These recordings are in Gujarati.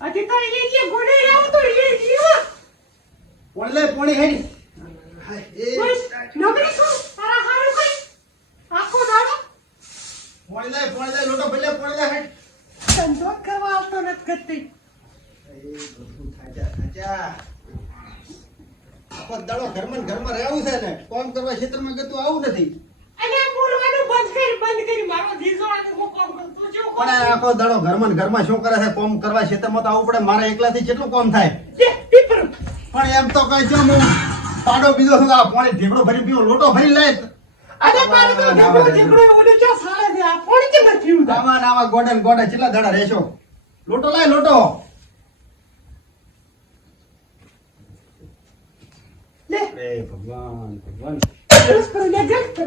અજી તો એ જે ગોડે આવ તો એ જીવ ઓલે પોણી હેડી બસ નબળી શું તારા હારું કઈ આખો દાડો પોણી લે લોટો ભલે પોણી લે હેડ ધંધો કરવા આવતો નથી કરતી બધું થાજા આખો દાડો ઘરમાં રહેવું છે ને કામ કરવા ક્ષેત્રમાં ગતું આવું નથી અને બોલવાનું બંધ કરી મારો જીજો આ હું કામ કરતો છું પણ આખો દાડો ઘરમાં શું કરે છે કામ કરવા ક્ષેત્રમાં તો આવવું પડે મારે એકલાથી કેટલું કામ થાય પણ એમ તો કઈ છે હું પાડો બીજો છું આ પાણી ઢેકડો ભરી પીવો લોટો ભરી લે અરે પાડો તો ઢેકડો ઓલો ચો સાલે દે આ પાણી કે નથી પીવું નાવા ગોડા કેટલા દાડા રહેશો લોટો લાય લોટો લે એ ભગવાન બસ કરો લે ગટ કરો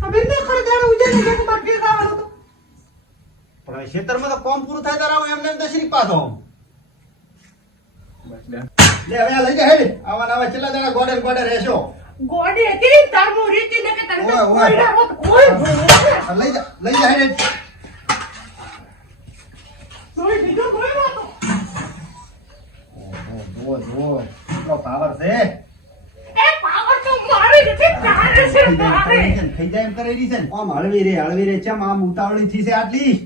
ખબર ન ખર દાડો ઉજાને કે માર કે આવવાનો તો પણ ક્ષેત્રમાં તો કામ પૂરું થાય તારા એમને તો શ્રી પાછો લે હવે આ લઈ જા હેડ આવા કેટલા દાડા ગોડા રહેશો ગોડી હતી તારમો રીતિ ને કે તને કોઈ ના હોત કોઈ લઈ જા હેડ કોઈ બીજો કોઈ વાતો જો કેટલો પાવર છે એ પાવર તો મારી નથી તારે છે તારે થઈ જાય એમ કરેલી છે ને આમ હળવી રે ચમ આમ ઉતાવળી થી છે આટલી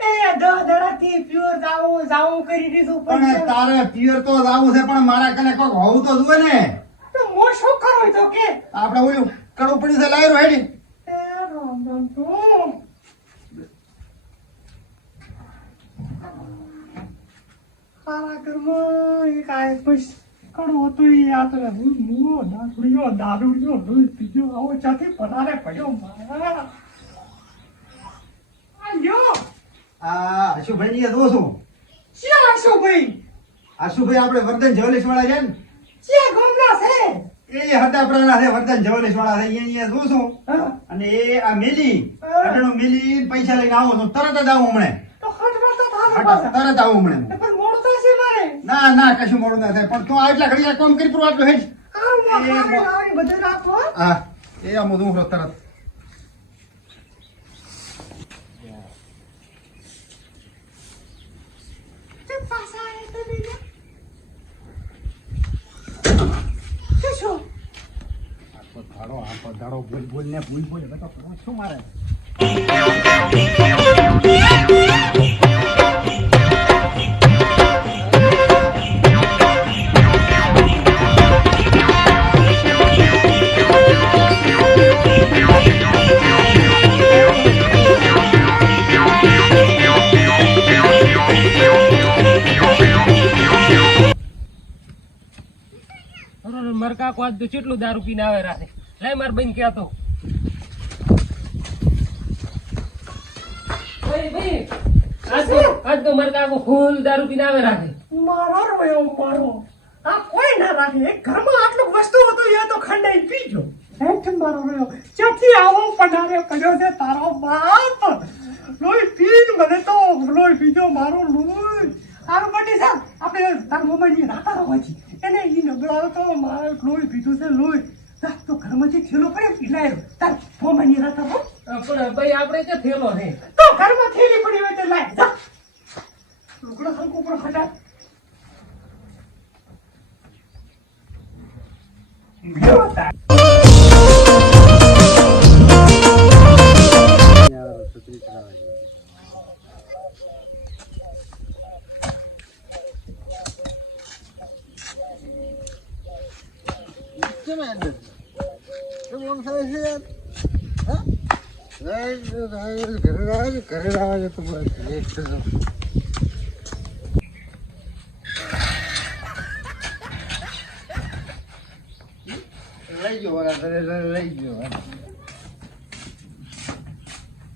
એ દડાથી પ્યોર જાવું કરી દીધું પણ તારે પિયર તો જાવું છે પણ મારા કને કોક હોવું તો જુએ ને તો મો શું કરો તો કે આપણે ઓલું કડું પડ્યું છે લાયરો હેડી એ રામ તો ખારા ઘરમાં એ કાંઈ પછી કડો હતો એ યાદ રહે મુઓ દારૂડિયો લોહી પીજો આવો ચાથી પધારે પડ્યો મારા આયો આ અશુભાઈ ની દો છું શ્યા શું ભાઈ આશુભાઈ આપણે વર્ધન જવલેશ વાળા છે ને શ્યા ગમના છે એ હરદાપરાના છે વર્ધન જવલેશ વાળા છે અહીંયા જોઉં છું અને એ આ મેલી અટણો મેલી પૈસા લઈને આવો છું તરત જ આવું હમણે તો ખટમાં તો થાવ તરત આવું હમણે પણ મોડું થશે મારે ના કશું મોડું ના થાય પણ તું આટલા ઘડી કામ કરી પૂરું આટલું હેડ આવડી બધું રાખો હા એ આમ હું તરત તે પાછા આવે તો બીજા શું આખો દાડો બોલ ને ભૂલ હવે તો શું મારે માર કાકો આજ તો કેટલું દારૂ પીને આવે રાખે લાય માર બેન કહેતો ભાઈ આજ તો માર કાકો ફૂલ દારૂ પીને આવે રાખે મારો રોયો મારો આ કોઈ ના રાખે એક ઘરમાં આટલું વસ્તુ હતું એ તો ખંડાઈ પીજો હેઠ મારો રોયો ચાથી આવો પડારે પડ્યો છે તારો બાપ લોહી પીન મને તો લોહી પીજો મારો લોહી આરો બટી સા આપણે તાર મોમાની રાતા રવાજી એને ઈ નબળાયો તો મારો લોહી પીધું છે લોહી તો ઘરમાંથી થેલો પડે પીલાયો તાર મોમાની રાતા હો પણ ભાઈ આપણે કે થેલો છે તો ઘરમાં થેલી પડી હોય તો લાય જા લુગડો સંકો પર ફટા બ્યોતા લઈ ગયો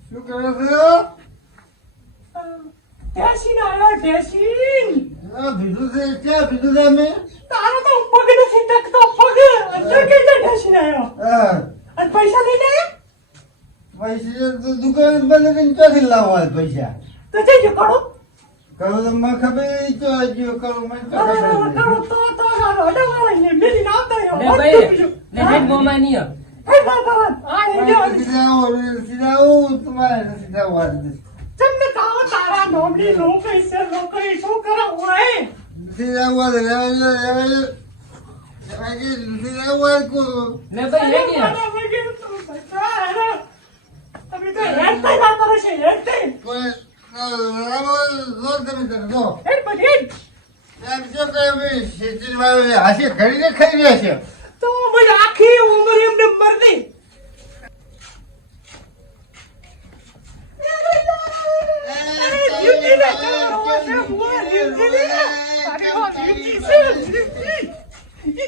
શું કરે છે ટેસીન આવ્યો ટેસીન ભીડું છે ક્યાં ભીડું છે અમે તારો તો પગ નથી ટકતો પગ અંદર કે ટેસીન આવ્યો અને પૈસા લઈને આવ્યા પૈસા તો દુકાન બંધ કરીને ક્યાંથી લાવવા પૈસા તો જઈજો કાઢો કહું તો મને ખબર તો હજુ કરું મને તો ખબર કાઢો તો ગાડો અડવાળા ને મેલી ના આવતા લે ભાઈ લે હેડ મોમાની હે બાબા આ સીધા તમને તારા નોમની નોકરી છે નોકરી શું કરો હોય લે ભાઈ એ ગયા તમે તો હેડતા જતા રહેશે હેડતા હેડ બધી હાશે ઘડીને ખાઈ રહ્યા છે તો ભાઈ આખી ઉંમર એમને મરદી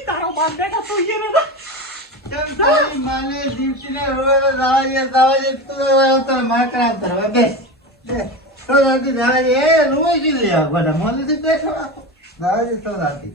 તારો બાપ બેટા તું ઈ માને દીવસીને દાવા માકરા કરવા બેસ તો રાતી દાવા એ રોઈ ગઈ લે બધા મને દેખવા દાવા તો રાતી